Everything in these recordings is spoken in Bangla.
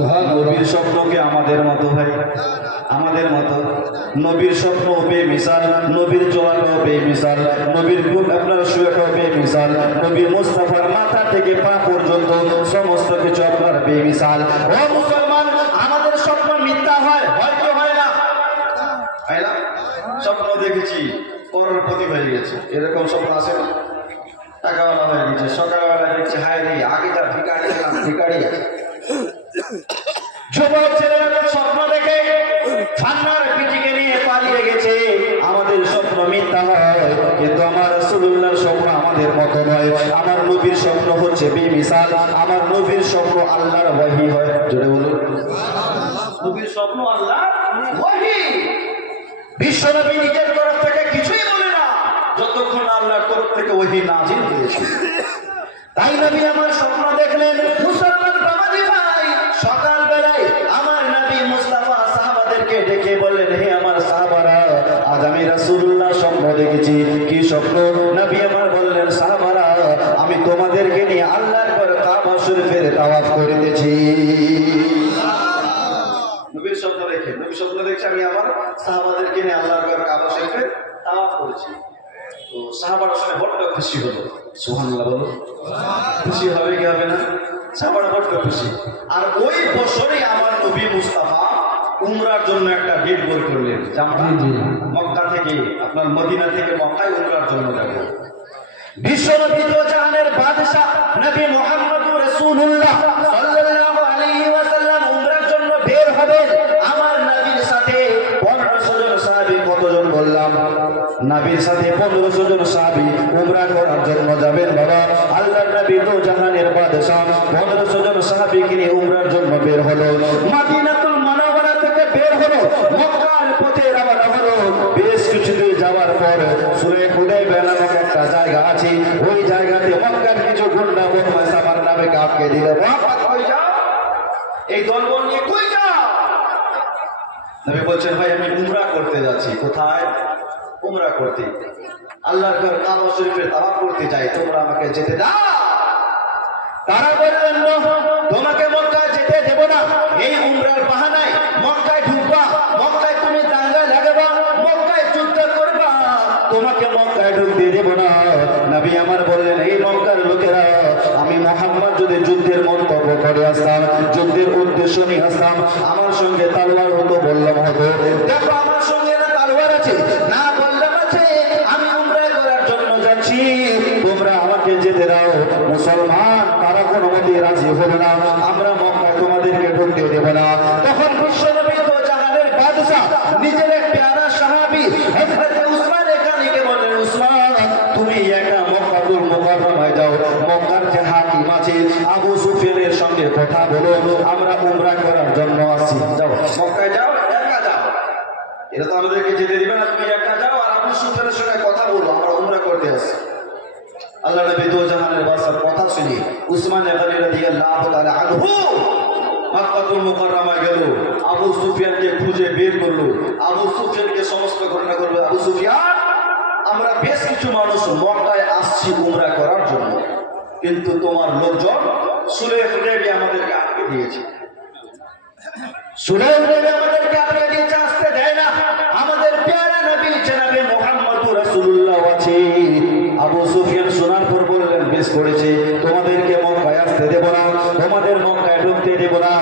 নবীর স্বপ্নকে আমাদের মতো ভাই, আমাদের মতো নবীর স্বপ্ন বেমিসাল, নবীর চলাটাও বেমিসাল, নবীর আপনার শুয়েটাও বেমিসাল, নবীর মুস্তাফার মাথা থেকে পা পর্যন্ত সমস্ত কিছু আপনার বেমিসাল। ও মুসলমান, আমাদের স্বপ্ন মিথ্যা হয়, হয় কি হয় না? স্বপ্ন দেখেছি করোড়পতি হয়ে গেছে, এরকম স্বপ্ন আছে না? টাকাওয়ালা হয়ে গেছে, সকালবেলা দেখছে হায় রে আগে তার ভিকারি ছিলাম, ভিকারি। যুবক ছেলেরা স্বপ্ন দেখে ঠান্ডার পিটিকে নিয়ে পালিয়ে গেছে। আমাদের স্বপ্ন মিথ্যা হয়, কিন্তু আমার রাসূলুল্লাহর স্বপ্ন আমাদের মতো নয়। আমার নবীর স্বপ্ন হচ্ছে বেমিসাল, আমার নবীর স্বপ্ন আল্লাহর ওহী হয়। জোরে বলুন, নবীর স্বপ্ন আল্লাহর ওহী। বিশ্বনবী নিজের তরফ থেকে কিছুই বলে না যতক্ষণ আল্লাহর তরফ থেকে ওহী নাজিল হয়েছে। তাই নবী আমার স্বপ্ন দেখলেন। মুসলমান বাবাজি ভাই, সকাল বেলায় আমার নবী মুস্তাফা সাহাবাদেরকে ডেকে বললেন, হে আমার সাহাবারা, আজ আমি রাসূলুল্লাহ স্বপ্ন দেখেছি। কি স্বপ্ন? নবী আমার বললেন, সাহাবারা, আমি তোমাদেরকে নিয়ে আল্লাহর ঘর কাবা শরীফের তাওয়াফ করিতেছি। নবীর স্বপ্ন দেখে, নবী স্বপ্ন দেখছে আমি আমার সাহাবাদেরকে নিয়ে আল্লাহর ঘর কাবা শরীফের তাওয়াফ করেছি। তো সাহাবারা শুনে বড্ড খুশি হলো। সুবহানাল্লাহ বলো, খুশি হবে কি হবে না? সাহাবারা বড্ড খুশি। আর ওই বছরই আমার নবী মুস্তাফা উমরার জন্য একটা ডেট বের করলেন, যে আমরা মক্কা থেকে আপনার মদিনা থেকে মক্কায় উমরার জন্য যাব। বিশ্বনবী তো জাহানের বাদশা নবী মুহাম্মদুর রাসূলুল্লাহ সাল্লাল্লাহু আলাইহি ওয়াসাল্লাম উমরার জন্য বের হবেন। আমার নবীর সাথে 1500 জন সাহাবী, কতজন বললাম? নবীর সাথে 1500 জন সাহাবী উমরা করার জন্য যাবেন। বাবা, আল্লাহর নবী তো জাহানের বাদশা 1500 জন সাহাবীকে নিয়ে উমরার জন্য বের হলো। মদিনাতুল মুনাওয়ারা থেকে বের হলো, মক্কার পথে রওনা হলো। বেশ কিছুদূর যাওয়ার পর সূরা হুদায়বিয়া নামক একটা জায়গা আছে, ওই জায়গাতে মক্কার কিছু গুন্ডা বদমাশ আমার নামে আটকে দিল। কই যাও? এই দলবল নিয়ে কই যাও? নবী বলছেন, ভাই আমি উমরা করতে যাচ্ছি। কোথায়? উমরা করতে, আল্লাহর ঘর কাবা শরীফের তাওয়াফ করতে যাই, তোমরা আমাকে যেতে দাও। তারা বললেন, তোমাকে মক্কায় যেতে দেব না। এই উমরার বাহানায় মক্কায় ঢুকবা, মক্কায় তুমি দাঙ্গা লাগাবা, মক্কায় যুদ্ধ করবা, তোমাকে মক্কায় ঢুকতে দেব না। নবী আমার বললেন, এই মক্কার লোকেরা, আমি মুহাম্মদ যদি যুদ্ধের মন্তব্য করে আসতাম, যুদ্ধের উদ্দেশ্য নিয়ে আসতাম, আমার সঙ্গে তালওয়ার হতো, বললাম হতো। দেখো আমার সঙ্গে না তালওয়ার আছে, না বললাম আছে, আমি উমরা করার জন্য যাচ্ছি, তোমরা আমাকে যেতে দাও। মুসলমান তারা কোনো মতে রাজি হলো না, আমরা মক্কায় তোমাদেরকে ঢুকতে দেব না। তখন বিশ্বনবী তো জাহানের বাদশা নিজের এক প্যারা সাহাবী হযরত উসমান গনিকে বললেন, উসমান তুমি একা মক্কাতুল মুকাররমায় যাও, মক্কার যে হাকিম আছে আবু সুফিয়ানের সঙ্গে কথা বলো, আমরা উমরা করার জন্য আসছি। যাও মক্কায় যাও, একা যাও, এটা তো আমাদেরকে যেতে দিবে না, তুমি একা যাও আর আবু সুফিয়ানের সঙ্গে কথা বলো, আমরা উমরা করতে আসছি। আল্লাহ নবী দো জাহানের বাদশার কথা শুনে উসমান গনি রাদিয়াল্লাহু তাআলা আনহু মক্কাতুল মুকাররমায় গেল, আবু সুফিয়ানকে খুঁজে বের করলো। আবু সুফিয়ানকে সমস্ত ঘটনা করলো, আবু সুফিয়ান, আমরা বেশ কিছু মানুষ মক্কায় আসছি উমরা করার জন্য, কিন্তু তোমার লোকজন সুলহ হুদায়বিয়া আমাদেরকে আটকে দিয়েছে, সুলহ হুদায়বিয়া আমাদেরকে আটকে দিয়েছে, আসতে দেয় না। আমাদের প্যারা নবী জনাবে মুহাম্মদুর রাসূলুল্লাহ আছে। আবু সুফিয়ান শোনার পর বললেন, বেশ করেছে, তোমাদেরকে মক্কায় আসতে দেব না, তোমাদের মক্কায় ঢুকতে দেব না,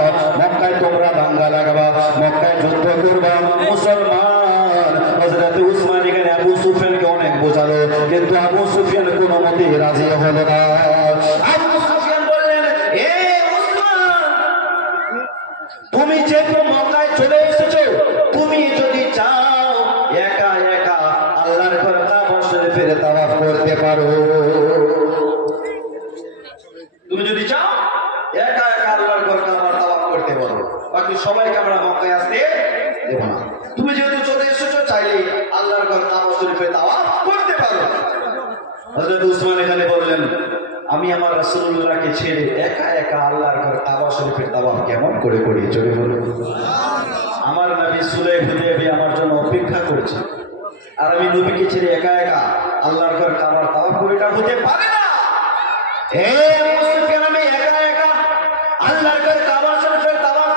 মক্কায় তোমরা দাঙ্গা লাগাবা, মক্কায় যুদ্ধ করবা। মুসলমান হযরত উসমান এখানে আবু সুফিয়ানকে অনেক বোঝালো, কিন্তু আবু সুফিয়ান কোনো মতে রাজি হলো না। আবু সুফিয়ান বললেন, এ উসমান, তুমি যেহেতু মক্কায় চলে এসেছো, তুমি যদি চাও একা একা আল্লাহর ঘর কাবা শরীফের তাওয়াফ করতে পারো, তুমি যদি চাও একা একা আল্লাহর ঘর কাবার তাওয়াফ করতে পারো, বাকি সবাইকে আমরা মক্কায় আসতে দেব না। তুমি যেহেতু চলে এসেছো, চাইলে আল্লাহর ঘর কাবা শরীফের তাওয়াফ করতে পারো। হযরত উসমান এখানে বললেন, আমি আমার রাসূলুল্লাহকে ছেড়ে একা একা আল্লাহর ঘর কাবা শরীফের তাওয়াফ কেমন করে করি? জোরে বলুন। আমার নবী সুলহ হুদায়বিয়া আমার জন্য অপেক্ষা করছে, আর আমি নবীকে ছেড়ে একা একা আল্লাহর ঘর কাবার তাওয়াফ করে, এটা হতে পারে না। হে মুসলমান, আমি একা একা আল্লাহর ঘর কাবা শরীফের তাওয়াফ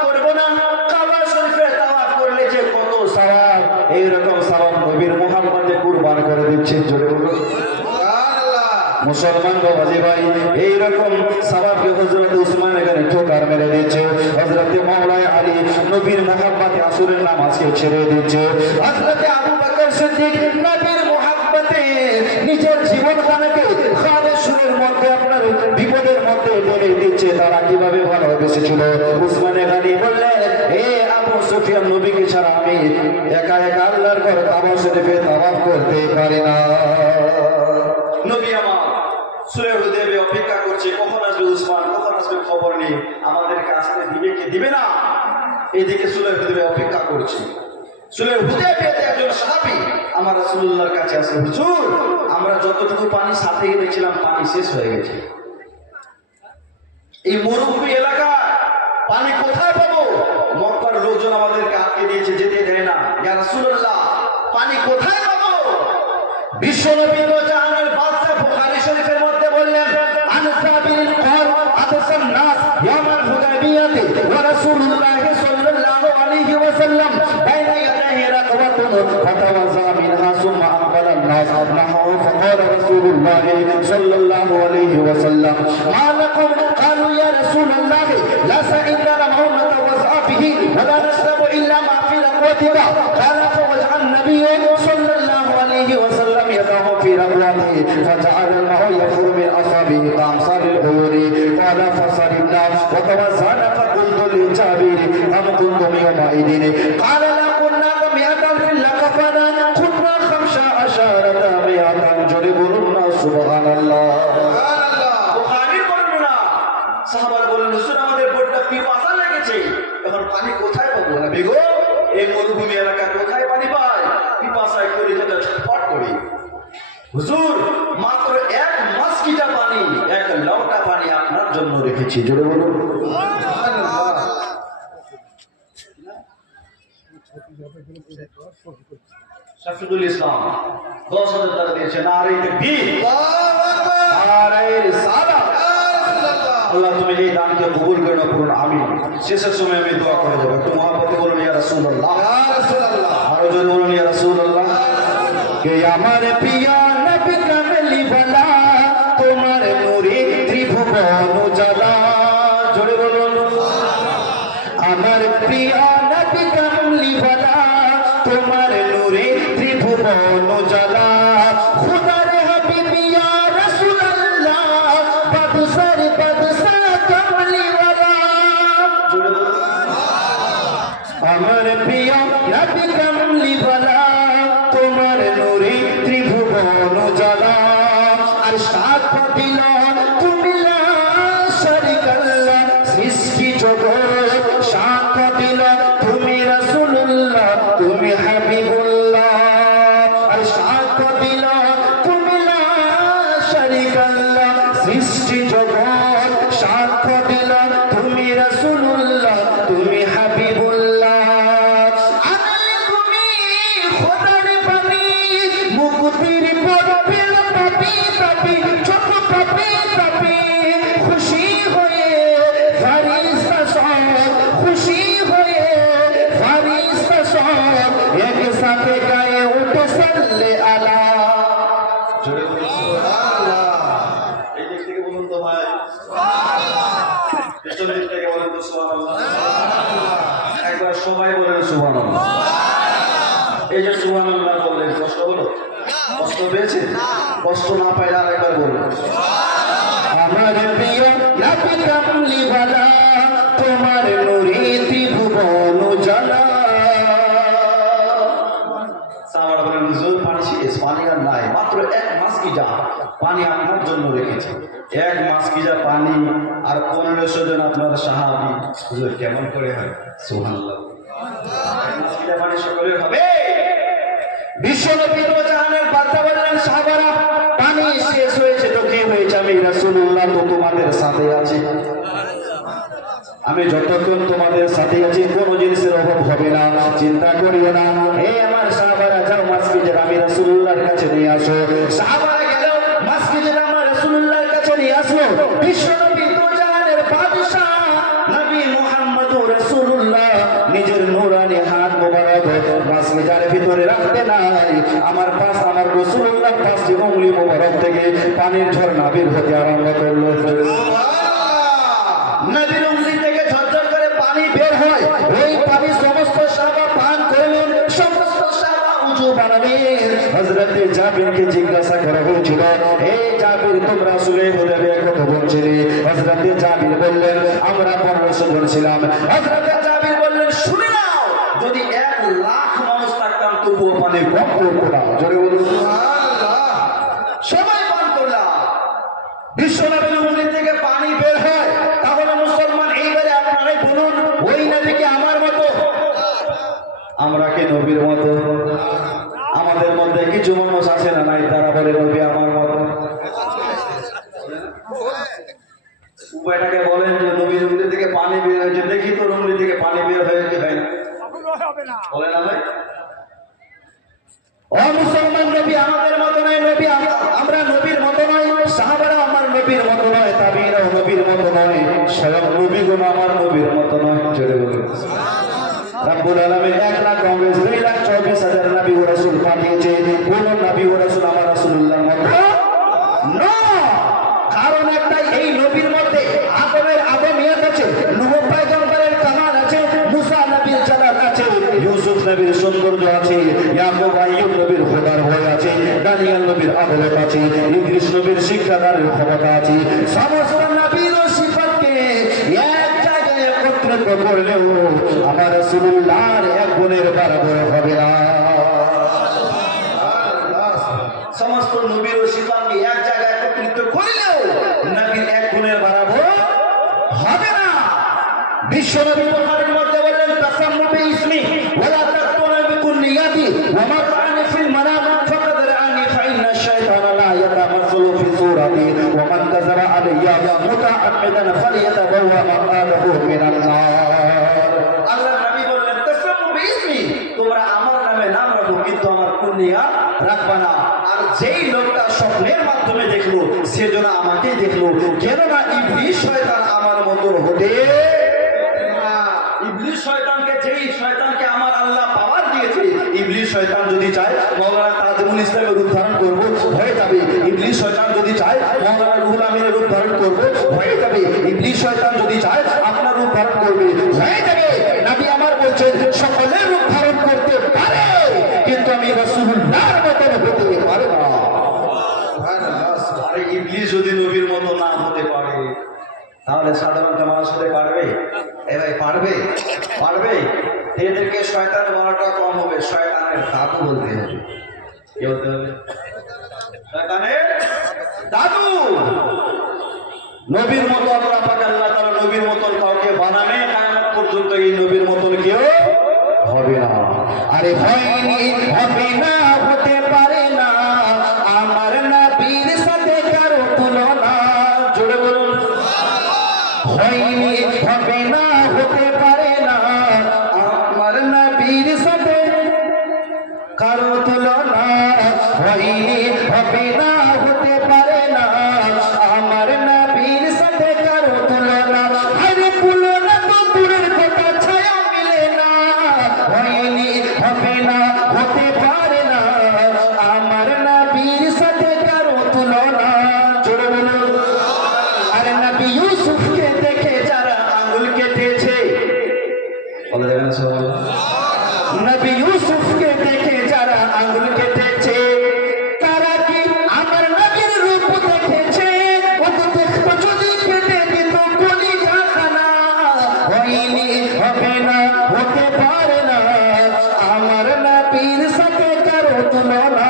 দিচ্ছে। জোরে বলুন মুসলমান বাবাজি ভাই, এইরকম সাহাবাকে হযরত উসমান এখানে ঠোকার মেরে দিচ্ছে। হযরত মাওলানা আলী নবীর মুহাব্বতে আসরের নামাজকে ছেড়ে দিচ্ছে। হযরত আবু বকর সিদ্দিক নবীর মুহাব্বতে নিজের জীবনখানাকে খালেসুরের মধ্যে আপনার বিপদের মধ্যে ঢেলে দিচ্ছে। তারা কিভাবে ভালোবেসেছিল। উসমান গনি বললেন, হে আবু সুফিয়ান, নবীকে ছাড়া আমি একা একা আল্লাহর ঘর কাবা শরীফে তাওয়াফ করতে পারি না। নবী আমার সুরে হুদাইবে অপেক্ষা করছে, কখন আসবে উসমান, কখন আসবে খবর নেই, আমাদেরকে আসতে দিবে কি দিবে না। এদিকে সুরে হুদাইবে অপেক্ষা করছে। সুরে হুদাইবিয়াতে একজন সাহাবী আমার রাসূলুল্লাহর কাছে আসে, হুজুর আমরা যতটুকু পানি সাথে এনেছিলাম পানি শেষ হয়ে গেছে। এই মরুভূমি এলাকা পানি কোথায় পাবো? মক্কার লোকজন আমাদেরকে আটকে দিয়েছে, যেতে দেয় না। ইয়া রাসূলুল্লাহ পানি কোথায় পাবো? বিশ্বনবী জাহানের বাদশা বুখারী শরীফের মধ্যে বললেন, আনসাবিল কর আতসান নাস ইয়ামাল হুদাইবিয়াতে ওয়া রাসূলুল্লাহ সাল্লাল্লাহু আলাইহি ওয়াসাল্লাম বাইনা ইয়াদাইহি রাকওয়াতুন ফাতাওয়াজা মিনহা সুম্মা আকবালান নাস নাহু ফাকালা রাসূলুল্লাহ সাল্লাল্লাহু আলাইহি ওয়াসাল্লাম মা লাকুম ক্বালু ইয়া রাসূলুল্লাহ লা সাইনা মাউনাতা ওয়াসআবিহি ওয়া লা নাশরাবু ইল্লা মা ফি রাকওয়াতিকা ক্বালা ফাওয়াজআন নাবিয়্যু সাল্লাল্লাহু আলাইহি ওয়াসাল্লাম ইয়াদাহু ফি রাকওয়াতিহি ফাজআলা الماء يفور من أصابعه كأمثال العيون قال فصرفنا وتوسعنا فقلت لجابر أم كنتم يومئذ قال لا كنا مئة في لكفنا كنا 15 مئة جربنا سبحان الله বুখারীর বর্ণনা। সাহাবারা বললেন, হুজুর আমাদের বড়টা পিপাসা লেগেছে, এখন পানি কোথায় পাবো? নবী গো এই মরুভূমি এলাকা কোথায় পানি পায়? পিপাসায় করে যেটা ছটফট করি। হুজুর মাত্র এক মাসকিটা পানি, এক লওটা পানি আপনার জন্য রেখেছি। জোরে বলুন শাফিকুল ইসলাম 10,000 টাকা দিয়েছেন। নারে তাকবীর, নারে রিসালাত। আল্লাহ তুমি এই দানকে কবুল করে করুন, আমিন। শেষের সময় আমি দোয়া করে যাব, একটু মহব্বতে বলুন ইয়া রাসূলুল্লাহ, ইয়া রাসূলুল্লাহ, আরো জোরে বলুন ইয়া রাসূলুল্লাহ। কে আমার প্রিয় নবী কামলি ওয়ালা, তোমার নূরে ত্রিভুবন উজালা। জোরে বলুন আমার প্রিয় নবী কামলি ওয়ালা, তোমার নূরে ত্রিভুবন উজালা। খুদার হাবিব ইয়া রাসূলুল্লাহ, বাদশার বাদশা কামলি ওয়ালা। জোরে বলুন আমার প্রিয় নবী কামলি ওয়ালা, তোমার নূরে ত্রিভুবন উজালা। আর সাত দিল তুমি লা শারিকাল্লাহ, সৃষ্টি জগৎ সাত দিল তুমি রাসূলুল্লাহ, তুমি হাবিবুল্লাহ। আর সাত দিল তুমি লা শারিকাল্লাহ, সৃষ্টি জগৎ সাত দিল তুমি রাসূলুল্লাহ, তুমি হাবিবুল্লাহ। আনলে তুমি খোদার বাণী, মুক্তির পথ পেল পাপী পাপী, ছোট পাপী পাপী। খুশি হয়ে ফারিস্তা সব, খুশি হয়ে ফারিস্তা সব একসাথে গায়ে উঠে সাল্লে আলা। জোরে বলুন সুবহানাল্লাহ। এই দিক থেকে বলুন তো ভাই সুবহানাল্লাহ, পেছন দিক থেকে বলুন তো সুবহানাল্লাহ, একবার সবাই বলেন সুবহানাল্লাহ। এই যে সুবহানাল্লাহ বললেন, কষ্ট হলো? কষ্ট পেয়েছে? কষ্ট না পাইলে আরেকবার বলুন আমার প্রিয় নবী কামলি ওয়ালা, তোমার নূরে ত্রিভুবন উজালা। সাহাবারা বলেন, হুজুর পানি শেষ, পানি আর নাই, মাত্র এক মাস কি যা পানি আপনার জন্য রেখেছে। এক মাস কি যা পানি আর 1500 জন আপনার সাহাবী। হুজুর কেমন করে হয়? সুবহানাল্লাহ, এক মাস কি যা পানি সকলের হবে। বিশ্বনবী জাহানের বাদশা বললেন, সাহাবারা পানি শেষ হয়েছে তো কি হয়েছে, আমি রাসূলুল্লাহ তো তোমাদের সাথে আছি। আমি যতক্ষণ তোমাদের সাথে আছি কোনো জিনিসের অভাব হবে না, চিন্তা করিও না। হে আমার সাহাবারা, যাও মসজিদে আমি রাসূলুল্লাহর কাছে নিয়ে আসো। সাহাবারা গেল মসজিদে আমার রাসূলুল্লাহর কাছে নিয়ে আসলো। বিশ্বনবী জাহানের বাদশা নবী মুহাম্মদুর রাসূলুল্লাহ নিজের নূরানি হাত মোবারক মসজিদের ভিতরে রাখতে নাই। আমার পাশ আমার রাসূলুল্লাহ নবী মুবারক থেকে পানির ঝর্ণা বের হতে আরম্ভ করলো। নবীর উংলি থেকে ঝরঝর করে পানি বের হয়। ওই পানি সমস্ত সাহাবা পান করলেন, সমস্ত সাহাবা উযু বানালেন। হযরত জাবিরকে জিজ্ঞাসা করা হয়েছিল, হে জাবির, তোমরা সুলাইহ হুদাইবিয়া কত জন ছিলে? হযরত জাবির বললেন, আমরা 1500 জন ছিলাম। হযরত জাবির বললেন, শুনে নাও, যদি 1,00,000 মানুষ থাকতাম তবুও পানি কম করবো না। জোরে বলুন সুবহানাল্লাহ। সবাই পান করলাম। বিশ্বনবীর উংলি থেকে পানি বের হয়। তাহলে মুসলমান এইবারে আপনারাই বলুন, ওই নবী কি আমার মতো? আমরা কি নবীর মতো? আমাদের মধ্যে কিছু মানুষ আছে না নাই, তারা বলে নবী আমার মতো। উপায়টাকে বলেন যে নবীর উংলি থেকে পানি বের হয়েছে, দেখি তোর উংলি থেকে পানি বের হয়ে কি হয় না? বলে না ভাই? ও মুসলমান, নবী আমাদের মতো নয়, নবী আমরা নবীর মতো নয়, সাহাবারা আমার নবীর মতো নয়, তাবিঈরাও নবীর মতো নয়, স্বয়ং নবীগণ আমার নবীর মতো নয়। জোরে বলুন রব্বুল আলামিন 1,24,24,000 নবী ও রাসূল পাঠিয়েছে। কোন নবী ও রাসূল আমার রাসূলুল্লাহর মতো না। কারণ একটাই, এই নবীর মধ্যে আদমের আদমিয়ত আছে, নূহ পয়গম্বরের কামাল আছে, মুসা নবীর জালাল আছে, ইউসুফ নবীর সৌন্দর্য আছে, ইয়াকুব আইয়ুব নবীর খোদার ভয় আছে, দানিয়েল নবীর আদালত আছে, ইদ্রিস নবীর শিক্ষাদানের ক্ষমতা আছে। সমস্ত নবীর সিফাতকে এক জায়গায় একত্রিত করলেও আমার রাসূলুল্লাহর এক গুণের বরাবর হবে না। সমস্ত নবীর ও সিফাতকে এক জায়গায় একত্রিত করলেও নবীর এক গুণের বরাবর হবে না। বিশ্বনবী বুখারীর মধ্যে বললেন, তাসাম্মু বিইসমি ওয়ালা তাকুনু বিকুল্লিয়াতি ওয়া মা কানা ফিল মানাম ফাকাদ রাআনি ফাইন্না আশ-শাইতানা লা ইয়াতামাসসালু ফি সূরাতি ওয়া মান কাযাবা আলাইয়া মুতাআম্মিদান ফালিয়াতাবাওয়া মাকাদাহু মিনান নার। আল্লাহর নবী বললেন, তাসাম্মু বিইসমি, তোমরা আমার নামে নাম রাখো, কিন্তু আমার কুনিয়া রাখবা না। আর যেই লোকটা স্বপ্নের মাধ্যমে দেখলো, সেজন্য আমাকেই দেখলো, কেননা ইবলিস শয়তান আমার মতো হতে না। ইবলিস শয়তানকে, যেই শয়তানকে আমার আল্লাহ পাওয়ার দিয়েছে, ইবলিস শয়তান যদি চায় মাওলানা তাজুল ইসলামের রূপ ধারণ করবো, হয়ে যাবে। ইবলিস শয়তান যদি চায় মাওলানা রুহুল আমিনের রূপ ধারণ করবো, হয়ে যাবে। ইবলিস শয়তান যদি চায় আপনার রূপ ধারণ করবে, হয়ে যাবে। নবী আমার বলছেন, সকলের রূপ ধারণ করতে পারে, কিন্তু আমি রাসূলুল্লাহর মতো হতে পারে না। আরে ইবলিস যদি নবীর মতো না হতে পারে, তাহলে সাধারণত মানুষ হতে পারবে? এ ভাই, পারবে? পারবে? এদেরকে শয়তান বলাটা কম হবে, শয়তানের দাদু বলতে হবে। কি বলতে হবে? শয়তানের দাদু। নবীর মতো আল্লাহ পাক আল্লাহ তাআলা নবীর মতন কাউকে বানাবে, কিয়ামত পর্যন্ত এই নবীর মতন কেউ হবে না। আরে হয়নি, হবে না, হতে পারে না, আমার নবীর সাথে কারো তুলনা। জোরে বলুন হয়নি, হবে না, হতে পারে না, আমার নবীর সাথে কারো তুলনা। হয়নি, হবে না, হতে পারে না, আমার নবীর সাথে কারো তুলনা। আরে তুলনা তো দূরের কথা, ছায়া মিলে না। হয়নি, হবে না, হতে পারে না, আমার নবীর সাথে কারো তুলনা। জোরে বলুন। আরে নবী ইউসুফকে দেখে যারা আঙ্গুল কেটেছে, বলে দেবেন সবাই। নবী ইউসুফকে দেখে যারা আঙ্গুল কেটেছে, তারা কি আমার নবীর রূপ দেখেছে? ওকে দেখতো যদি কেটে দিত কলিজাখানা। হয়নি, হবে না, হতে পারে না, আমার নবীর সাথে কারো তুলনা।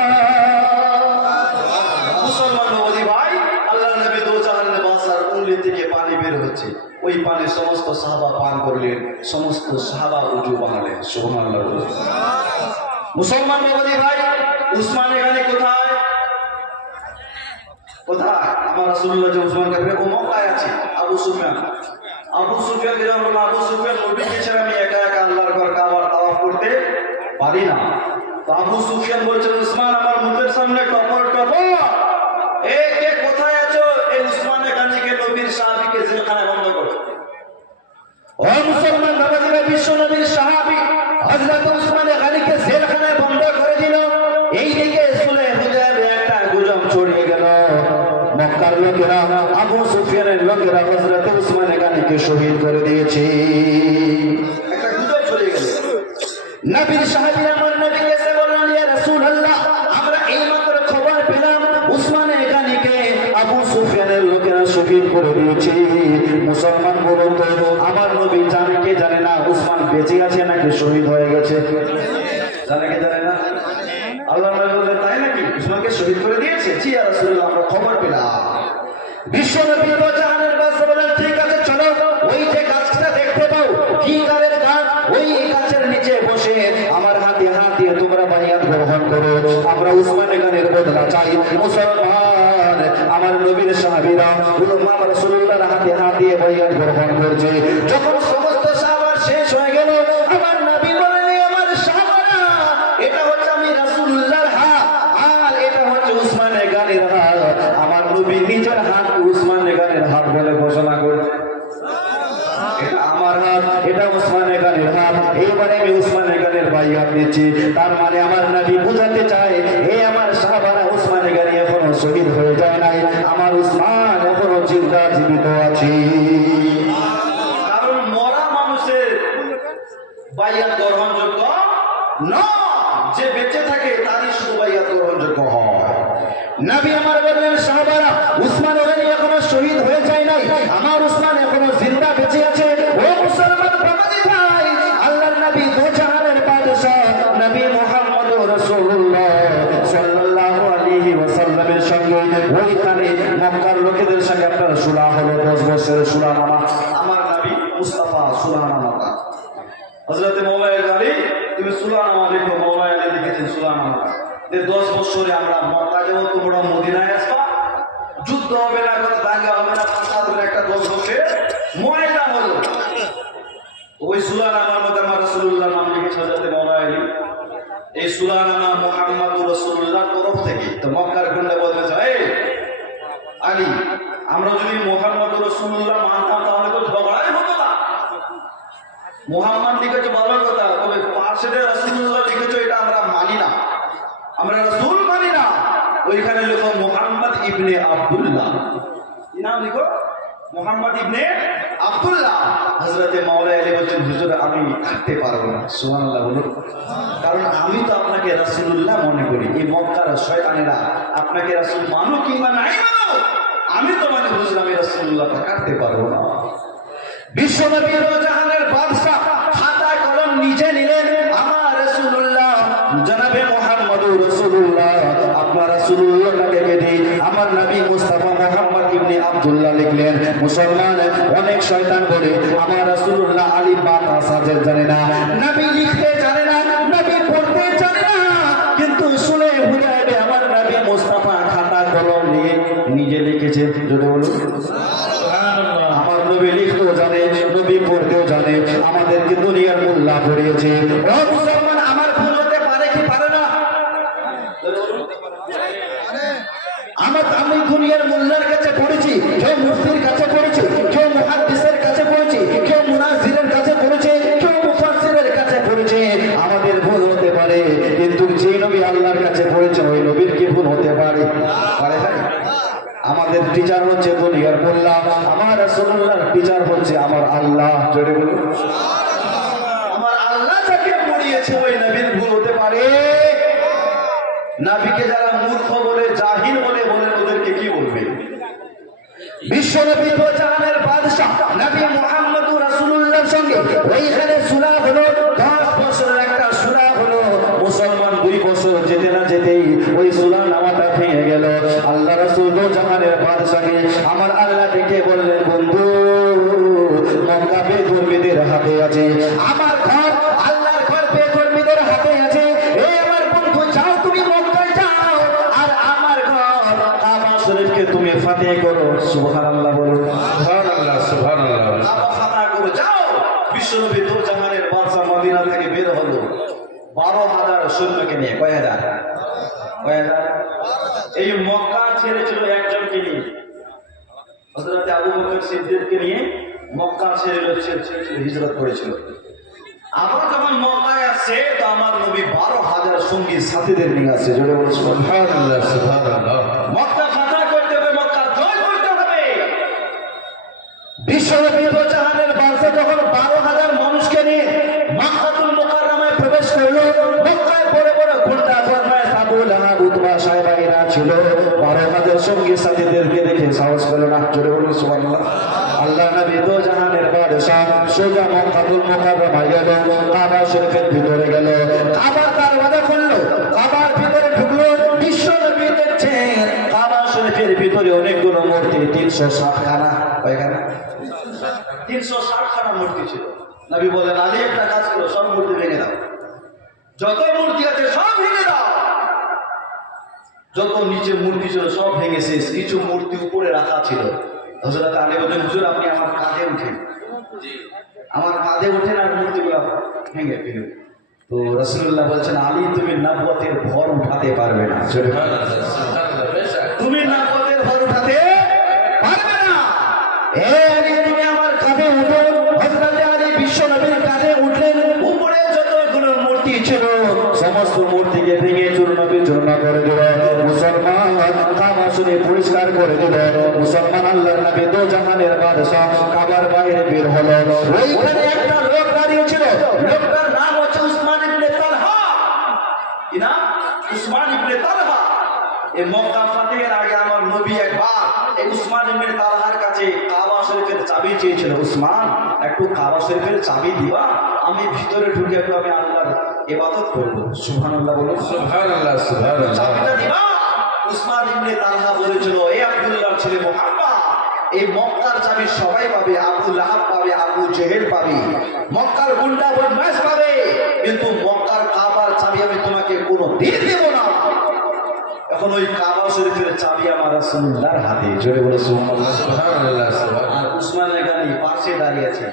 মুসলমান নবী ভাই, আল্লাহর নবী দোজাহান বাসার উংলি থেকে পানি বের হচ্ছে। ওই পানি সমস্ত সাহাবা পান করলেন, সমস্ত সাহাবা উজু বানালেন। সুবহানাল্লাহ। মুসলমান নবী ভাই, উসমান এখানে কোথায়? কোথায়? আমার রাসূলুল্লাহ যে উসমানকে পেয়ে ও মক্কায় আছে। আবু সুফিয়ান, আবু সুফিয়ানকে যখন আবু সুফিয়ান নবীকে ছেড়ে আমি একা একা আল্লাহর ঘর কাবার তাওয়াফ করতে পারি না, তো আবু সুফিয়ান বলছেন, উসমান আমার মুখের সামনে টপর টপর, এ কে কোথায় আছো? এই উসমান এখানে কে নবীর সাহাবীকে জেলখানায় বন্ধ করো। ও মুসলমান বাবাজিরা, বিশ্ব নবীর সাহাবী হযরত উসমান গনিকে জেলখানায় বন্ধ করে দিল। এইদিকে সুলাইহ হুদাইবিয়া একটা গুজব ছড়িয়ে লোকেরা হযরত উসমান গানীকে শহীদ করে দিয়েছে। একটা গুজব চলে গেল। নবীর সাহাবীরা আমার নবীকে এসে বললেন, ইয়া রাসূলুল্লাহ, আমরা এইমাত্র খবর পেলাম উসমান গানীকে আবু সুফিয়ানের লোকেরা শহীদ করে দিয়েছে। মুসলমান বলুন তো, আমার নবী জানে কে জানে না উসমান বেঁচে আছে নাকি শহীদ হয়ে গেছে? জানে কি জানে না? আল্লাহ নবী বললেন, তাই নাকি? উসমানকে শহীদ করে দিয়েছে? জি ইয়া রাসূলুল্লাহ, আমরা খবর পেলাম। বিশ্বনবী জাহানের বাদশা বলেন, ঠিক আছে চলো, ওই যে গাছটা দেখতে পাও কি গাছের গাছ, ওই গাছের নিচে বসে আমার হাতে হাত দিয়ে তোমরা বাইয়াত গ্রহণ করো, আমরা উসমান গানের বদলা চাই। মুসলমান আমার নবীর সাহাবীরা উম্মাহ রাসূলুল্লাহর হাতে হাত দিয়ে বাইয়াত গ্রহণ করছে। যখন সমস্ত সাহাবা শেষ হয়ে গেল, আমার নবী বলেন, আমার সাহাবারা, এটা হচ্ছে আমি রাসূলুল্লাহর হাত আর এটা হচ্ছে উসমান গানের হাত। আমার নবী নিজের হাত উসমান গানের হাত বলে ঘোষণা করছে, এটা আমার হাত, এটা উসমান গানের হাত, এইবারে আমি উসমান গানের বাইয়াত নিচ্ছি। তার মানে আমার নবী বুঝাতে চায়, হে আমার সাহাবারা, উসমান গানী এখনো শহীদ হয়ে যায় নাই, আমার উসমান এখনো জিন্দা জীবিত আছে। কারণ মরা মানুষের বাইয়াত গ্রহণযোগ্য না, যে বেঁচে থাকে তারই শুধু বাইয়াত গ্রহণযোগ্য হয়। নবী আমার বললেন, সাহাবারা, উসমান গানী এখনো শহীদ হয়ে যায় নাই, আমার উসমান এখনো জিন্দা বেঁচে আছে। ও মুসলমান বাবাজি ভাই, আল্লাহর নবী দু জাহানের বাদশা নবী মুহাম্মদুর রাসূলুল্লাহ সাল্লাল্লাহু আলাইহি ওয়াসাল্লামের সঙ্গে ওইখানে মক্কার লোকেদের সঙ্গে আপনার সুলহ হলো, 10 বছরের সুলহনামা। আমার নবী মুস্তাফা সুলহনামাটা হযরত মাওলানা আলী, তুমি সুলহনামা লিখো। মাওলানা আলী লিখেছেন সুলহনামা, যে 10 বছরে আমরা মক্কা যাব, তোমরা মদিনায় আসবা, যুদ্ধ হবে না, কোনো দাঙ্গা হবে না, ফাসাদ হবে না, একটা 10 বছরে ময়দা হলো। ওই সুলহনামার মধ্যে আমার রাসূলুল্লাহ নাম লিখেছে হযরত মাওলানা আলী। এই সুলহনামা মুহাম্মদুর রাসূলুল্লাহর তরফ থেকে। তো মক্কার গুন্ডা বলতেছে, এই আলী, আমরা যদি মুহাম্মদুর রাসূলুল্লাহ মানতাম তাহলে তো ঝগড়াই হতো না। মুহাম্মদ লিখেছে ভালো কথা, তবে পাশে যে রাসূলুল্লাহ লিখেছে এটা আমরা মানি না, আমরা রাসূল মানি না। ওইখানে লেখো মুহাম্মদ ইবনে আব্দুল্লাহ। কি নাম লিখো? মুহাম্মদ ইবনে আব্দুল্লাহ। হযরত মাওলানা আলী বলেন, হুজুর আমি থাকতে পারবো না। সুবহানাল্লাহ বলুন। কারণ আমি তো আপনাকে রাসূলুল্লাহ মনে করি, এই মক্কার শয়তানেরা আপনাকে রাসূল মানো কিংবা নাই মানো, আমি তো মানে হুজুর আমি রাসূলুল্লাহকে কাটতে পারবো না। বিশ্বনবী দু জাহানের বাদশা খাতা কলম নিজে নিলেন, আমার রাসূলুল্লাহ জনাবে মুহাম্মদুর রাসূলুল্লাহ, আপনার রাসূলুল্লাহকে কেটে আমার নবী মুস্তাফা মুহাম্মদ ইবনে আব্দুল্লাহ লিখলেন। মুসলমান অনেক শয়তান বলে আমার রাসূলুল্লাহ আলী বাতা সাজেদ জানে না, নবী লিখতে জানে না, নবী পড়তে জানে না, কিন্তু শুনে হুদায়বে আমার নবী মুস্তাফা খাতা কলম নিয়ে নিজে লিখেছে। যদি বলুন সুবহানাল্লাহ। আমার নবী লিখতেও জানে, নবী পড়তেও জানে, আমাদেরকে দুনিয়ার মোল্লা পড়িয়েছে। ও মুসলমান, আমার ভুল হতে পারে কি পারে না? আমি দুনিয়ার মোল্লার কাছে পড়েছি, কেউ মুফতির কাছে পড়েছি, কেউ মুহাদ্দিসের কাছে পড়েছি, কেউ মুনাজিরের কাছে পড়েছে, কেউ মুফাসসিরের কাছে পড়েছে। আমাদের ভুল হতে পারে, কিন্তু যে নবী আল্লাহর কাছে পড়েছেন ওই নবীর কি ভুল হতে পারে? পারে না। আমাদের টিচার হচ্ছে দুনিয়ার মোল্লা, আমার রাসূলুল্লাহর টিচার হচ্ছে আমার আল্লাহ। জোরে বলুন আমার আল্লাহ যাকে পড়িয়েছে ওই নবীর ভুল হতে পারে? নবীকে যারা মূর্খ বলে, জাহিল বলে, বলেন ওদেরকে কি বলবে? বিশ্বনবী দু জাহানের বাদশা নবী মুহাম্মদুর রাসূলুল্লাহর সঙ্গে ওইখানে সুলহ হলো, 10 বছরের একটা সুলহ হলো। মুসলমান 2 বছর যেতে না যেতেই ওই সুলহনামাটা ভেঙে গেল। আল্লাহ রাসূল দু জাহানের বাদশাকে আমার আল্লাহ ডেকে বললেন, বন্ধু, মক্কা বেধর্মীদের হাতে আছে, আমার ঘর আল্লাহর ঘর বেধর্মীদের হাতে আছে। এই আমার বন্ধু, যাও তুমি মক্কায় যাও, আর আমার ঘর কাবা শরীফকে তুমি ফাতেহ করো। সুবহানাল্লাহ বলুন। সুবহানাল্লাহ, সুবহানাল্লাহ। কাবা ফাতহ করে যাও। বিশ্বনবী দু জাহানের বাদশা মদিনা থেকে বের হলো 12,000 সৈন্যকে নিয়ে। কয় হাজার? এই মক্কা ছেড়েছিল একজনকে নিয়ে, হযরত আবু বকর সিদ্দিককে নিয়ে মক্কা ছেড়ে হিজরত করেছিল। আবার যখন মক্কায় আসছে তো আমার নবী 12,000 সঙ্গী সাথীদের নিয়ে আসছে। জোরে বলুন সুবহানাল্লাহ, সুবহানাল্লাহ। মক্কা ফাতহ করতে হবে, মক্কা জয় করতে হবে। বিশ্বনবী দো জাহানের বাদশা যখন 12,000 মানুষকে নিয়ে মক্কাতুল মুকাররমায় প্রবেশ করলো, মক্কায় বড় বড় গুন্ডা বদমাশ আবু লাহাব উতবা সাহেবাইরা ছিল, 12,000 সঙ্গী সাথীদেরকে দেখে সাহস পেল না। জোরে বলুন সুবহানাল্লাহ। আল্লাহ নবী দো জাহানের বাদশা সোজা মক্কাতুল মুকাররমায় গেল, কাবা শরীফের ভিতরে গেল, কাবার দরওয়াজা খুললো, কাবার ভিতরে ঢুকলো। বিশ্বনবী দেখছেন কাবা শরীফের ভিতরে অনেকগুলো মূর্তি, 360 খানা, কয়খানা? 360 খানা মূর্তি ছিল। নবী বলেন, আলী একটা কাজ করো, সব মূর্তি ভেঙে দাও, যত মূর্তি আছে সব ভেঙে দাও। যত নিচে মূর্তি ছিল সব ভেঙে শেষ, কিছু মূর্তি উপরে রাখা ছিল। হযরত আলী বলেন, হুজুর আপনি আমার কাঁধে উঠেন, আমার কাঁধে উঠেন আর মূর্তিগুলো ভেঙে ফেলুন। তো রাসূলুল্লাহ বলছেন, আলী তুমি নবুয়তের ভর উঠাতে পারবে না। তুমি নবুয়তের ভর উঠাতে পারবে না। এ আলী তুমি আমার কাঁধে উঠো। হযরত আলী বিশ্বনবীর কাঁধে উঠলেন। উপরে যতগুলো মূর্তি ছিল সমস্ত মূর্তিকে ভেঙে চূর্ণ বিচূর্ণ করে দিল। মুসলমান কাবা শরীফ পরিষ্কার করে দিল। মুসলমান আল্লাহর নবী দো জাহানের বাদশা কাবার বাইরে বের হলো। ওইখানে একটা লোক দাঁড়িয়ে ছিল, লোকটার নাম হচ্ছে উসমান ইবনে তালহা। কি নাম? উসমান ইবনে তালহা। এই মক্কা ফাতেহের আগে আমার নবী একবার এই উসমান ইবনে তালহার কাছে কাবা শরীফের চাবি চেয়েছিল। উসমান, একটু কাবা শরীফের চাবি দিবা, আমি ভিতরে ঢুকে একটু আমি আল্লাহর ইবাদত করব। সুবহানাল্লাহ বলুন। সুবহানাল্লাহ সুবহানাল্লাহ। চাবিটা দিবা। উসমান ইবনে তালহা বলেছিল, এই আব্দুল্লাহর ছেলে মুহাম্মদ, এই মক্কার চাবি সবাই পাবে, আবু লাহাব পাবে, আবু জেহেল পাবে, মক্কার গুন্ডা বদমাশ পাবে, কিন্তু মক্কার কাবার চাবি আমি তোমাকে কোনোদিন দেব না। এখন ওই কাবা শরীফের চাবি আমার রাসূলুল্লাহর হাতে। জোরে বলে সুবহানাল্লাহ। সুবহানাল্লাহ সুবহানাল্লাহ। আর উসমান এখানে পাশে দাঁড়িয়ে আছে।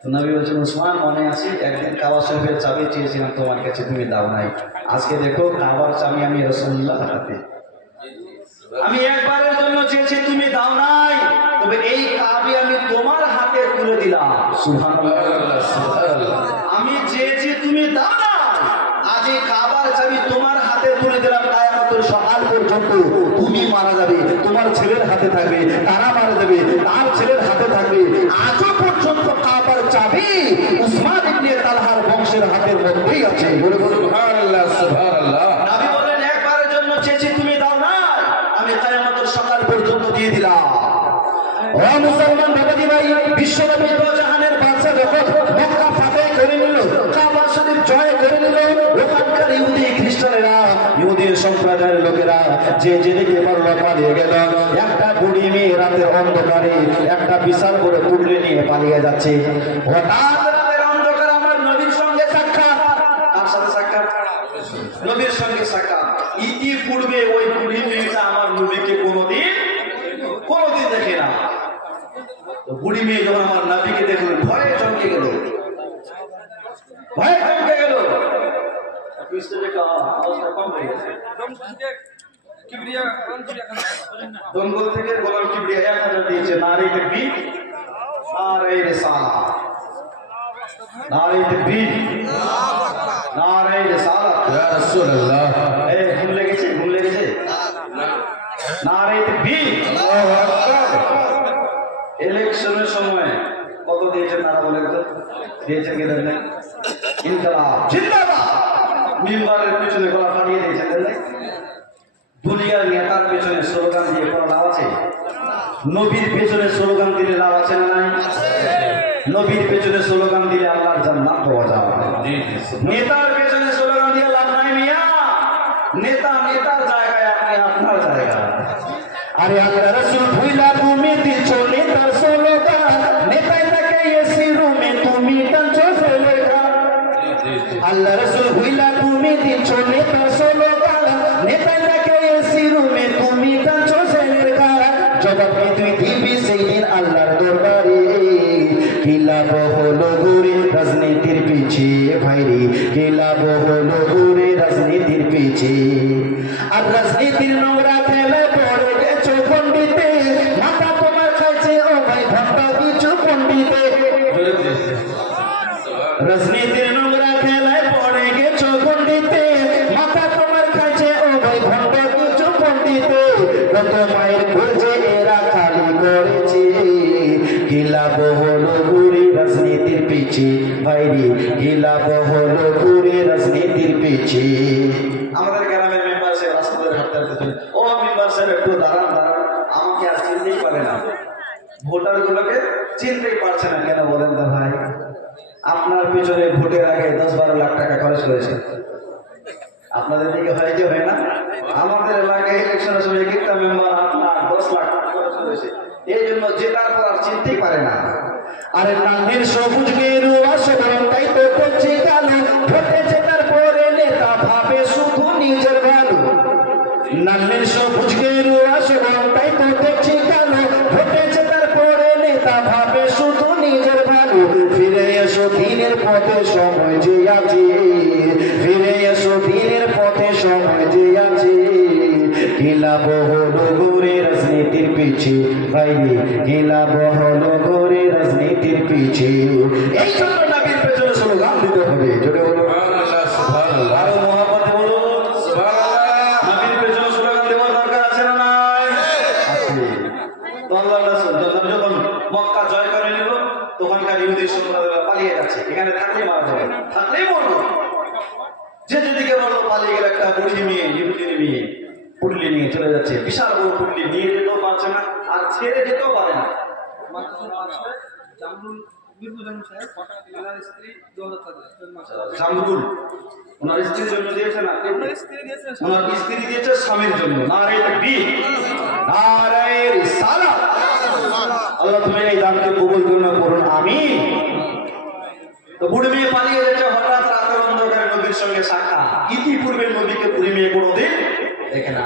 তো নবী বলছেন, উসমান মনে আছে একদিন কাবা শরীফের চাবি চেয়েছিলাম তোমার কাছে, তুমি দাও নাই। আজকে দেখো কাবার চাবি আমি রাসূলুল্লাহর হাতে। আমি একবারের জন্য চেয়েছি, তুমি দাও নাই, তবে এই চাবি আমি তোমার হাতে তুলে দিলাম। সুবহানাল্লাহ সুবহানাল্লাহ। আমি চেয়েছি তুমি দাও না, আজ এই কাবার চাবি তোমার হাতে তুলে দিলাম। কিয়ামতের সকাল পর্যন্ত তুমি মারা যাবে, তোমার ছেলের হাতে থাকবে, তারা মারা যাবে, তার ছেলের হাতে থাকবে। আজও পর্যন্ত কাবার চাবি উসমান ইবনে তালহার বংশের হাতের মধ্যেই আছে। বলে বলে সুবহানাল্লাহ সুবহানাল্লাহ। নবী বলেন, একবারের জন্য চেয়েছি তুমি দাও না, আমি কিয়ামতের সকাল পর্যন্ত দিয়ে দিলাম। ও মুসলমান বাবাজি ভাই, বিশ্বনবী দো জাহানের বাদশা যখন মক্কা ফাতেহ করে নিল, কাবা শরীফ জয় করে নিল, ওখানকার ইহুদি খ্রিস্টানেরা, ইহুদি সম্প্রদায়ের লোকেরা যে যেদিকে পারলো পালিয়ে গেল। একটা বুড়ি মেয়ে রাতের অন্ধকারে একটা বিশাল বড় টুকরে নিয়ে পালিয়ে যাচ্ছে। হঠাৎ রাতের অন্ধকারে আমার নবীর সঙ্গে সাক্ষাৎ। তার সাথে সাক্ষাৎ, নবীর সঙ্গে সাক্ষাৎ। ইতিপূর্বে ওই বুড়ি মেয়েটা আমার নবীকে কোনোদিন দেখে না। তো বুড়ি মেয়ে যখন আমার নবীকে দেখলো, ভয়ে চমকে গেল, ভয়ে চমকে গেল। দমকল থেকে গোলাম কিবরিয়া 1000 দিয়েছে। নারে তাকবীর, নারে রিসালাত, নারে তাকবীর, নারে রিসালাত। ইয়া রাসূলুল্লাহ। এই ঘুম লেগেছে, ঘুম লেগেছে। নারে তাকবীর, আল্লাহু আকবার। ইলেকশনের সময় কত দিয়েছেন তারা বলেন তো? দিয়েছেন কি দেন নাই? ইনকালাব জিন্দাবাদ। মিম্বারের পিছনে গলা ফাটিয়ে দিয়েছেন, দেন নাই? দুনিয়ার নেতার পেছনে স্লোগান দিয়ে কোনো লাভ আছে? নবীর পেছনে স্লোগান দিলে লাভ আছে না নাই? নবীর পেছনে স্লোগান দিলে আল্লাহর জান্নাত পাওয়া যায়। জি জি। নেতার পেছনে স্লোগান দিয়ে লাভ নাই মিয়া। নেতা নেতার জায়গায়, আপনি আপনার জায়গায়। আরে আল্লাহ রাসূল ভুইলা তুমি দিছো নেতার স্লোগান, নেতাই তাকে এসি রুমে তুমি টানছো স্লোগান। আল্লাহ রাসূল ভুইলা তুমি দিছো নেতার স্লোগান, নেতাই তাকে এসি রুমে তুমি টানছো স্লোগান। জবাব কি তুই দিবি সেই দিন আল্লাহর দরবারে? কি লাভ হলো ঘুরে রাজনীতির পিছিয়ে ভাইরে, কি লাভ হলো ঘুরে রাজনীতির পিছিয়ে। আর রাজনীতির নোংরা খেলে পড়ে গেছো পণ্ডিতে, মাথা তোমার খাইছে ও ভাই ঘন্টা দিছো পণ্ডিতে। রাজনীতির নোংরা খেলায় পড়ে গেছো পণ্ডিতে, মাথা তোমার খাইছে ও ভাই ঘন্টা দিছো পণ্ডিতে। কত মায়ের খোঁজে এরা খালি করেছে, পিছে বাইরে গিলাপ হলো ঘুরে রাজনীতির পিছে। আমাদের গ্রামের মেম্বার সাহেব রাস্তায় হাঁটতে হাঁটতে চলে, ও মেম্বার সাহেব একটু দাঁড়ান দাঁড়ান, আমাকে আর চিনতেই পারে না, ভোটার গুলোকে চিনতেই পারছে না। কেন বলেন তো ভাই? আপনার পিছনে ভোটের আগে 10-12 লাখ টাকা খরচ করেছে। আপনাদের দিকে হয় কি হয় না? আমাদের এলাকায় ইলেকশনের সময় একটা মেম্বার 8 লাখ 10 লাখ টাকা খরচ করেছে, এই জন্য জেতার পর আর চিনতেই পারে না। আরে নামের সবুজ গেরুয়া সবরণ তাই তো করছে কালো, ঘটেছে তারপরে নেতা ভাবে শুধু নিজের ভালো। নামের সবুজ গেরুয়া সবরণ তাই তো দেখছি কালো, ঘটেছে তারপরে নেতা ভাবে শুধু নিজের ভালো। ফিরে এসো দিনের পথে সময় যে আছে, ফিরে এসো দিনের পথে সময় যে আছে। গিলাপ হলো ঘুরে রাজনীতির পিছে বাইরে গিলাপ হলো ঘুরে রাজনীতির পিছে। এই জন্য নবীর পেছনে স্লোগান দিতে হবে। জোরে বলো সুবহানাল্লাহ, সুবহানাল্লাহ, আরো মহাব্বতে বলুন সুবহানাল্লাহ। নবীর পেছনে স্লোগান দেওয়ার দরকার আছে না নাই? আছে। তো আল্লাহর রাসূল যখন মক্কা জয় করে নিল, তখনকার ইহুদি সম্প্রদায়রা পালিয়ে যাচ্ছে, এখানে থাকলেই মারা যাবে, থাকলেই মরবো। যে যেদিকে বললো পালিয়ে গেলে একটা বুড়ি মেয়ে, ইহুদি মেয়ে পুটলি নিয়ে চলে যাচ্ছে, বিশাল বড় পুটলি, নিয়ে যেতেও পারছে না আর ছেড়ে যেতেও পারে না। জামরুল ওনার স্ত্রীর জন্য দিয়েছে না, ওনার স্ত্রী দিয়েছে স্বামীর জন্য। নারে তাকবীর, নারে রিসালাত। আল্লাহ তুমি এই দানকে কবুল করুন, আমিন। তো বুড়ি মেয়ে পালিয়ে যাচ্ছে, হঠাৎ রাতের অন্ধকারে নবীর সঙ্গে সাক্ষাৎ। ইতিপূর্বে নবীকে বুড়ি মেয়ে কোনোদিন দেখে না।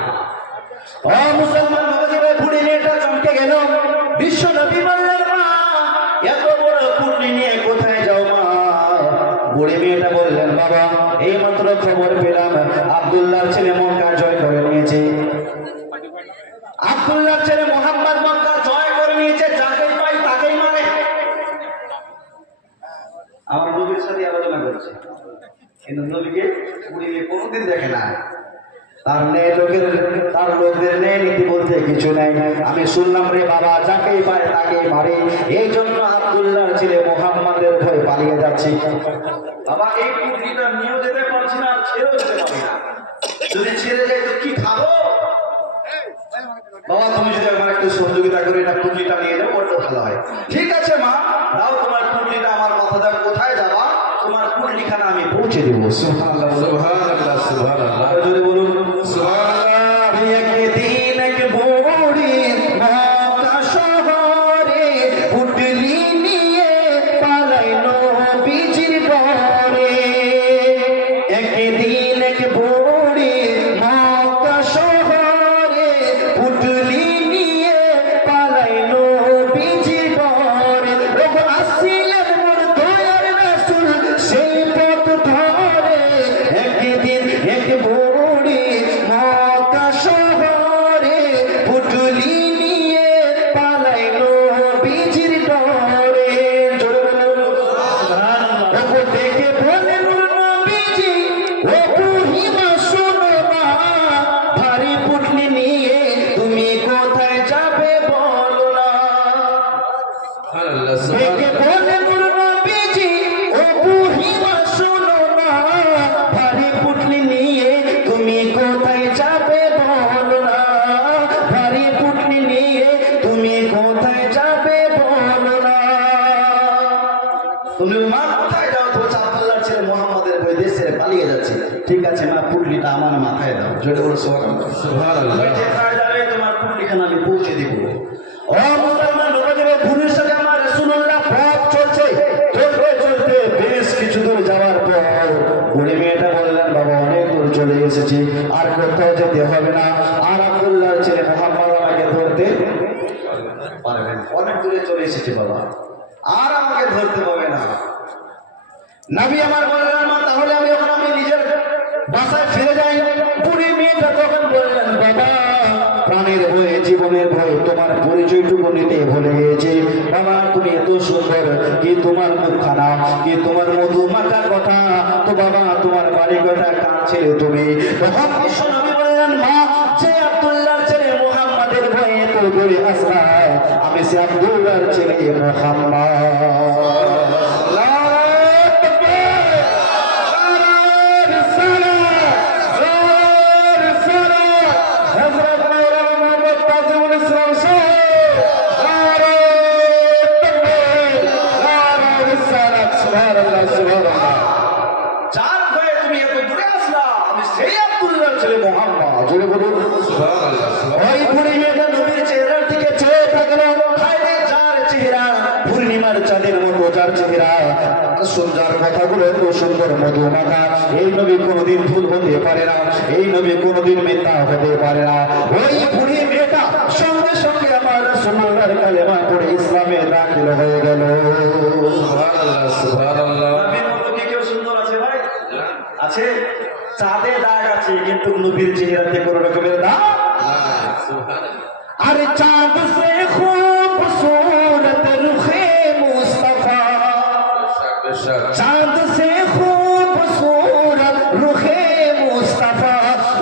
ও মুসলমান বাবাজি ভাই, বুড়ি মেয়েটা চমকে গেল। বিশ্ব নবী বললেন, মা এত বড় পুটলি নিয়ে কোথায় যাও মা? বুড়ি মেয়েটা বললেন, বাবা এই মাত্র খবর পেলাম আব্দুল্লাহর ছেলে মক্কা জয় করে নিয়েছে। আব্দুল্লাহর ছেলে মুহাম্মদ মক্কা জয় করে নিয়েছে, যাকেই পাই তাকেই মারে। আমার নবীর সাথে আলোচনা করছে, কিন্তু নবীকে বুড়ি মেয়ে কোনোদিন দেখে না। তার লোকদের নেই নীতি বলতে কিছু নাই। আমি শুনলাম রে বাবা, যাকেই পায় তাকেই মারে। এই জন্য আব্দুল্লাহর ছেলে মুহাম্মাদের ভয় পালিয়ে যাচ্ছি। বাবা এই পুটলিটা নিয়েও যেতে পারছি না, ছেড়েও যেতে পারি না। যদি ছেড়ে যাই তো কি খাবো? বাবা তুমি যদি আমার একটু সহযোগিতা করে এটা পুটলিটা নিয়ে যাও, বড্ড ভালো হয়। ঠিক আছে মা, দাও তোমার পুটলিটা, আমার কথা দাও, কোথায় যাবা? তোমার পুটলিখানা আমি পৌঁছে দেবো। সুবহানাল্লাহ, সুবহানাল্লাহ, সুবহানাল্লাহ, আরো জোরে বলুন সুবহানাল্লাহ। একদিন এক বুড়ি মক্কা শহরে পুটলি নিয়ে পালাইলো নবীজির পরে। একদিন এক বুড়ি মক্কা শহরে পুটলি নিয়ে পালাইলো নবীজির পরে। ওগো আসছিলেন মোর দয়ার রাসূল সেই পথ ধরে। একদিন এক বুড়ি মক্কা শহরে পুটলি নিয়ে পালাইলো নবীজির ডরে। জোরে বলুন সুবহানাল্লাহ। ওগো দেখে বলেন নবীজি, ও বুড়িমা শোনো না, ভারী পুটলি নিয়ে তুমি কোথায় যাবে বলো না। সুবহানাল্লাহ, দেখে সুবহানাল্লাহ। বলেন নবীজি, ও বুড়িমা শোনো না, ভারী পুটলি নিয়ে তুমি কোথায় যাবে বলো না। ভারী পুটলি নিয়ে তুমি কোথায় যাবে বলো না। তুমি মা কোথায় যাও? তো আব্দুল্লাহর ছেলে মুহাম্মাদের বই দেশে পালিয়ে যাচ্ছে। ঠিক আছে মা, পুটলিটা আমার মাথায় দাও। জোরে বলো সুবহানাল্লাহ। সুবহানাল্লাহ। তুমি যেখানে যাবে তোমার পুটলিখানা আমি পৌঁছে দিব। ও মুসলমান বাবাজিরা, ভুলের সাথে আমার রাসূলুল্লাহ পথ চলছে। চলতে চলতে বেশ কিছু দূর যাওয়ার পর বুড়ি মেয়েটা বললেন, বাবা অনেক দূর চলে এসেছি, আর কোথাও যেতে হবে না। আর আব্দুল্লাহর ছেলে মুহাম্মদ আমাকে ধরতে পারবেন, অনেক দূরে চলে এসেছি বাবা, আর আমাকে ধরতে পারবে না। নবী আমার বললেন, মা তাহলে আমি এখন আমি নিজের বাসায় ফিরে যাই। বুড়ি মেয়েটা তখন বললেন, বাবা প্রাণের ভয়ে জীবনের ভয়ে তোমার পরিচয়টুকু নিতে ভুলে গিয়েছে। বাবা তুমি এত সুন্দর, কি তোমার মুখখানা, কি তোমার মধু মাখা কথা, তো বাবা তোমার বাড়ি কথা কার ছেলে তুমি? তখন বিশ্ব নবী বললেন, মা যে আব্দুল্লাহর ছেলে মুহাম্মাদের ভয়ে তো দূরে আসলাম, আমি সে আব্দুল্লাহর ছেলে মুহাম্মদ। সুবহানাল্লাহ সুবহানাল্লাহ। যার ভয়ে তুমি এত দূরে আসলা, আমি সেই আব্দুল্লাহর ছেলে মোহাম্মদ। জোরে বলুন। সুবহানাল্লাহ সুবহানাল্লাহ। ওই বুড়ি মেয়েটা নবীর চেহারার দিকে চেয়ে থাকলো। হায় রে, যার চেহারা পূর্ণিমার চাঁদের মতো, যার চেহারা সুন্দর, কথাগুলো এত সুন্দর মধু মাখা, এই নবী কোনোদিন ভুল হতে পারে না, এই নবী কোনোদিন মিথ্যা হতে পারে না। ওই বুড়ি মেয়েটা সঙ্গে সঙ্গে আমার রাসূলুল্লাহর কালেমা পড়ে ইসলামে দাখিল হয়ে গেল। সুবহানাল্লাহ সুবহানাল্লাহ। নবীর মতো কি কেউ সুন্দর আছে ভাই? আছে? চাঁদে দাগ আছে, কিন্তু নবীর চেহারাতে কোনো রকমের দাগ। সুবহানাল্লাহ। अरे चांद से खूबसूरत रुखे मुस्तफा, বেশক चांद से खूबसूरत रुखे मुस्तफा,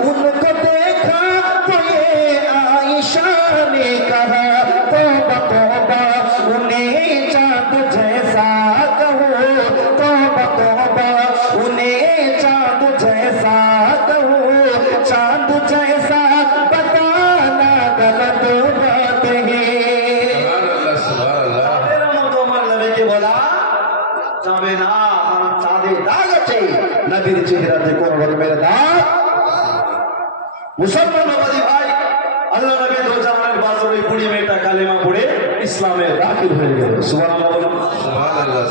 उनको देखा तो ये आयशा ने कहा तौबा तौबा, उन्हें चांद जैसा कहो, तौबा तौबा, उन्हें चांद जैसा कहो, चांद जैसा बताना गलत बात है। সুবহানাল্লাহ সুবহানাল্লাহ। চাঁদের মতো আমার নবীকে বলা যাবে না, কারণ চাঁদে দাগ আছে, নবীর চেহারাতে কোনো রকমের দাগ। মুসলমান বাবাজি ভাই, আল্লাহ নবী দো জামানের বাজার ওই বুড়ি মেয়েটা কালেমা পড়ে ইসলামে দাখিল হয়ে গেল। সুবহানাল্লাহ বলুন। সুবহানাল্লাহ।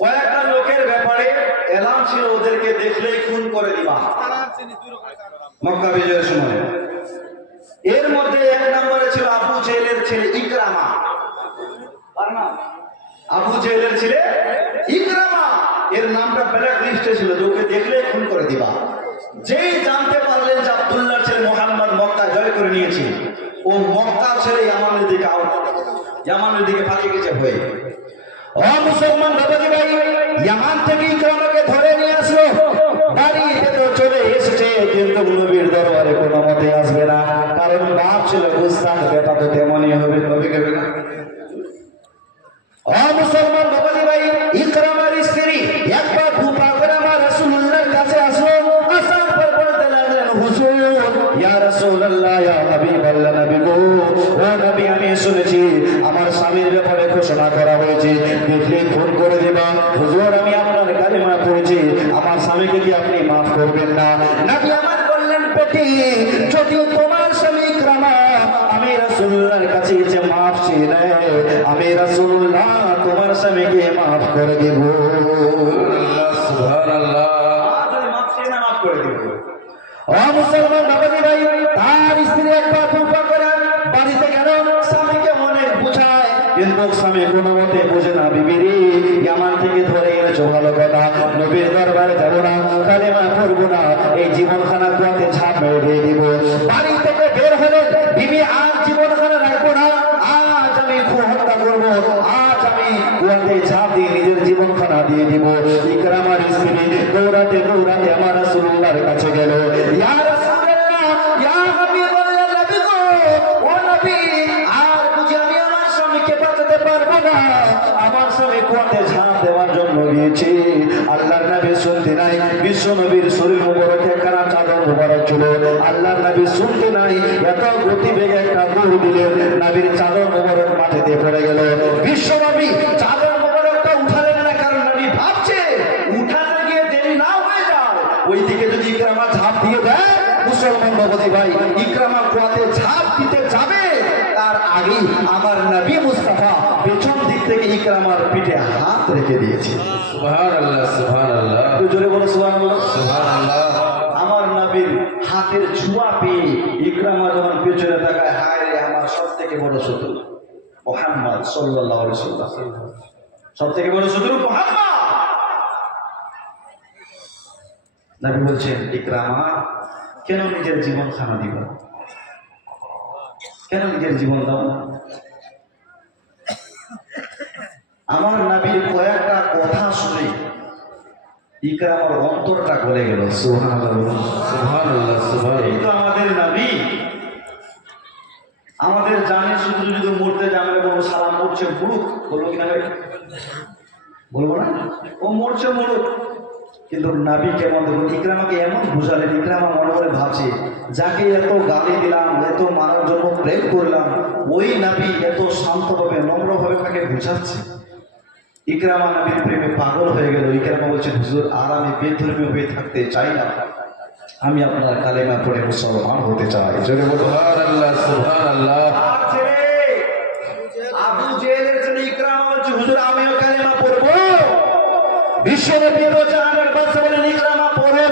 কয়েকটা লোকের ব্যাপারে এলান ছিল, ওদেরকে দেখলেই খুন করে দিবা মক্কা বিজয়ের সময়। এর মধ্যে এক নম্বরে ছিল আবু জেহেলের ছেলে ইকরামা। তার নাম আবু জেহেলের ছেলে ইকরামা, এর নামটা ব্ল্যাক লিস্টে ছিল, যে ওকে দেখলেই খুন করে দিবা। যেই জানতে পারলেন যে আব্দুল্লাহর ছেলে মোহাম্মদ মক্কা জয় করে নিয়েছে, ও মক্কা ছেড়ে ইয়ামানের দিকে ইয়ামানের দিকে পালিয়ে গেছে হয়ে। ও মুসলমান বাবাজি ভাই, ইয়ামান থেকে ইকরামাকে ধরে নিয়ে আসলো, বাড়িতে তো চলে এসেছে, কিন্তু নবীর দরবারে কোনো মতে আসবে না, কারণ বাপ ছিল গুস্তাখ, বেটা তো তেমনই হবে, তবে কেবে না। ও মুসলমান বাবাজি ভাই, ইকরামার স্ত্রী একবার ফুপা করে আমার রাসূলুল্লাহর কাছে আসলো, আসার পর বলতে লাগলেন, হুজুর, ইয়া রাসূলুল্লাহ, ইয়া হাবিবাল্লাহ, নবী গো, ও নবী, আমি শুনেছি আমার স্বামীর ব্যাপারে ঘোষণা করা হয়েছে, দেখলে খুন করে দিবা। হুজুর, আমি আপনার কালেমা পড়েছি, আমার স্বামীকে কি আপনি মাফ করবেন না? নবী আমার বললেন, বেটি, যদি তোমার স্বামী ইকরামা আমি রাসূলুল্লাহর কাছে এসে মাফ চেয়ে নেয়, আমি রাসূলুল্লাহ তোমার স্বামীকে মাফ করে দেব। সুবহানাল্লাহ। যদি মাফ চেয়ে না, মাফ করে দিব। ও মুসলমান বাবাজি ভাই, তার স্ত্রী একবার ফুপা করে বাড়িতে গেল, স্বামীকে অনেক বুঝায়, কিন্তু স্বামী কোনো মতে বোঝে না। বিবিরে, ইয়ামান থেকে ধরে এনেছো ভালো কথা, নবীর দরবারে যাবো না, কালেমা পড়বো না, এই জীবনখানা কুয়াতে ঝাঁপ মেরে দিয়ে দিব। বাড়ি থেকে বের হলে, বিবি, আজ জীবনখানা রাখবো না, আজ আমি হত্যা করবো, আজ আমি কুয়াতে ঝাঁপ দিয়ে নিজের জীবনখানা দিয়ে দিব। ইকরামার স্ত্রী দৌড়াতে দৌড়াতে আমার রাসূলুল্লাহর কাছে গেল, ইয়া রাসূলুল্লাহ, ইয়া হাবিবাল্লাহ, নবী গো, ও নবী, আর বুঝি আমি আমার স্বামীকে বাঁচাতে পারবো না, আমার স্বামী কুয়াতে ঝাঁপ দেওয়ার জন্য গিয়েছে। আল্লাহর নবী শুনতে নাই, বিশ্ব নবীর শরীর মুবারকে একখানা চাদর মুবারক ছিল, আল্লাহর নবী শুনতে নাই, এত গতিবেগে একটা দৌড় দিলেন, নবীর চাদর মুবারক মাটিতে পড়ে গেল। বিশ্ব নবী চাদর মুবারকটা উঠালেন না, কারণ নবী ভাবছে উঠাতে গিয়ে দেরি না হয়ে যায়, ওইদিকে যদি ইকরামা ঝাঁপ দিয়ে দেয়, মুসলমান বাবাজি ভাই, ইকরামা কুয়াতে ঝাঁপ দিতে যাবে, তার আগেই আমার নবী মুস্তাফা পেছন দিক থেকে ইকরামার পিঠে হাত রেখে দিয়েছে। সুবহানাল্লাহ সুবহানাল্লাহ। একটু জোরে বলো সুবহানাল্লাহ। সুবহানাল্লাহ। আমার নবীর হাতের ছোঁয়া পেয়ে ইকরামা যখন পেছনে তাকায়, হায় রে, আমার সব থেকে বড় শত্রু মুহাম্মদ সাল্লাল্লাহু আলাইহি ওয়াসাল্লাম, সব থেকে বড় শত্রু মুহাম্মদ। নবী বলছেন, ইকরামা, কেন নিজের জীবন খানা দিব, কেন নিজের জীবন দাও না? আমার নবীর কয়েকটা কথা শুনে ইকরামার অন্তরটা গলে গেল। সুবহানাল্লাহ সুবহানাল্লাহ সুবহানাল্লাহ। এই তো আমাদের নবী, আমাদের জানে শুধু যদি মরতে জানলে বলবো সালাম মরছে মরুক, বলবো কিনা ভাই? বলবো না? ও মরছে মরুক। কিন্তু নবী কেমন দেখুন, ইকরামাকে এমন বুঝালেন, ইকরামা মনে করে ভাবছে, যাকে এত গালি দিলাম, এত মারার জন্য প্রেম করলাম, ওই নবী এত শান্তভাবে নম্রভাবে তাকে বুঝাচ্ছে। ইকরামা নবীর প্রেমে পাগল হয়ে গেল। ইকরামা বলছে, হুজুর আর আমি বেধর্মীয় হয়ে থাকতে চাই না, আমি আপনার কালেমা পড়ে মুসলমান হতে চাই। জোরে বলো সুবহানাল্লাহ, সুবহানাল্লাহ। আর ছেলে আবু জেহেলের ছেলে ইকরামা বলছে, হুজুর আমিও কালেমা পড়বো। বিশ্বনবী তো জাহানের বাদশা বলেন, ইকরামা পড়ে